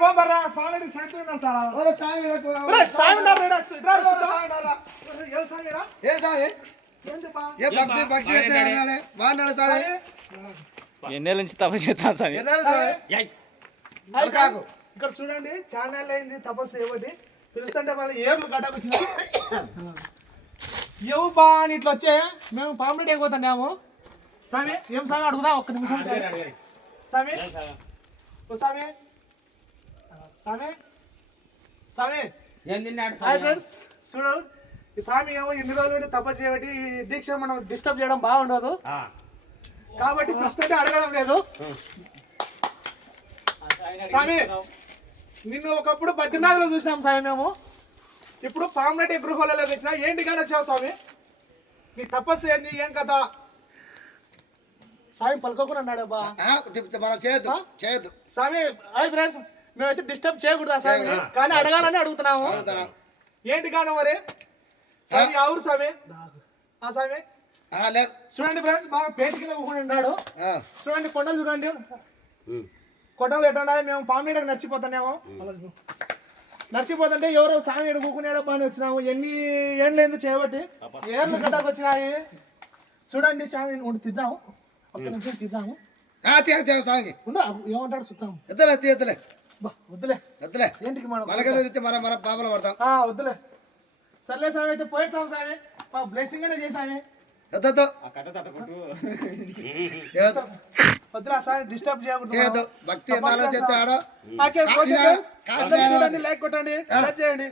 పోబర్రా ఫాలడి చేస్తున్నాను సార్ ఒరే సాయి నా బేడా ఇట్రా ఏ సాయిరా ఏ సాయి ఏంది బా ఏ భక్తి చేయాలి బాన్నాడు సాయి ఎన్నేళ్ళ నుంచి తపస్సు చేస్తాను సామి ఇక్కడ చూడండి ఛానల్ అయింది తపస్సు ఏమిటి పిలుస్తుంటే మళ్ళీ ఏర్లు గడ్డకొచ్చిన ఏవు బా అని ఇట్లా వచ్చే మేము పాంప్లెట్ అయిపోతున్నాము స్వామి ఏం స్వామి అడుగుదా ఒక్క నిమిషం స్వామి స్వామి స్వామి స్వామి హాయ్ ఫ్రెండ్స్ చూడు ఈ స్వామి ఏమో ఇన్ని రోజులు తపస్సు చేయబట్టి ఈ దీక్ష మనం డిస్టర్బ్ చేయడం బాగుండదు కాబట్టి ప్రస్తుతం అడగడం లేదు స్వామి నిన్ను ఒకప్పుడు బద్రీనాథ్లో చూసినాం స్వామి మేము ఇప్పుడు పాంప్లెట్ గృహాలలోకి వచ్చినా ఏంటి కానీ వచ్చావు స్వామి నీ తపస్సు ఏంది ఏం కదా స్వామి పలుకోకుండా అన్నాడు బా మనం చేయొద్దు స్వామి హాయ్ ఫ్రెండ్స్ మేమైతే డిస్టర్బ్ చేయకూడదా స్వామి కానీ అడగాలని అడుగుతున్నాము ఏంటి కానీ మరి స్వామి ఆవురు స్వామి స్వామి చూడండి ఫ్రెండ్స్ బాగా పేట కింద కూర్చొని ఉన్నాడు చూడండి కొండలు చూడండి కొండలు ఎట్లా మేము పాంప్లెట్ నడిచిపోతున్నాము నడిచిపోతుంటే ఎవరో స్వామి ఎడుకునేడో పని వచ్చినాము ఎన్ని ఏళ్ళు ఎందుకు చేయబట్టి ఏళ్ళు గడ్డకు వచ్చినాయి చూడండి స్వామి ఉండి తిద్దాము ఒక్క నిమిషం తిద్దాము ఏమంటాడు చూద్దాము వద్దులే ఏంటికి మన బాబులు పడతాం వద్దులే సర్లే స్వామి అయితే పోయిచ్చాము స్వామి బ్లెస్సింగ్ అనే చేసామి వద్దులా స్వామి డిస్టర్బ్ చేయకూడదు భక్తి లైక్ కొట్టండి చేయండి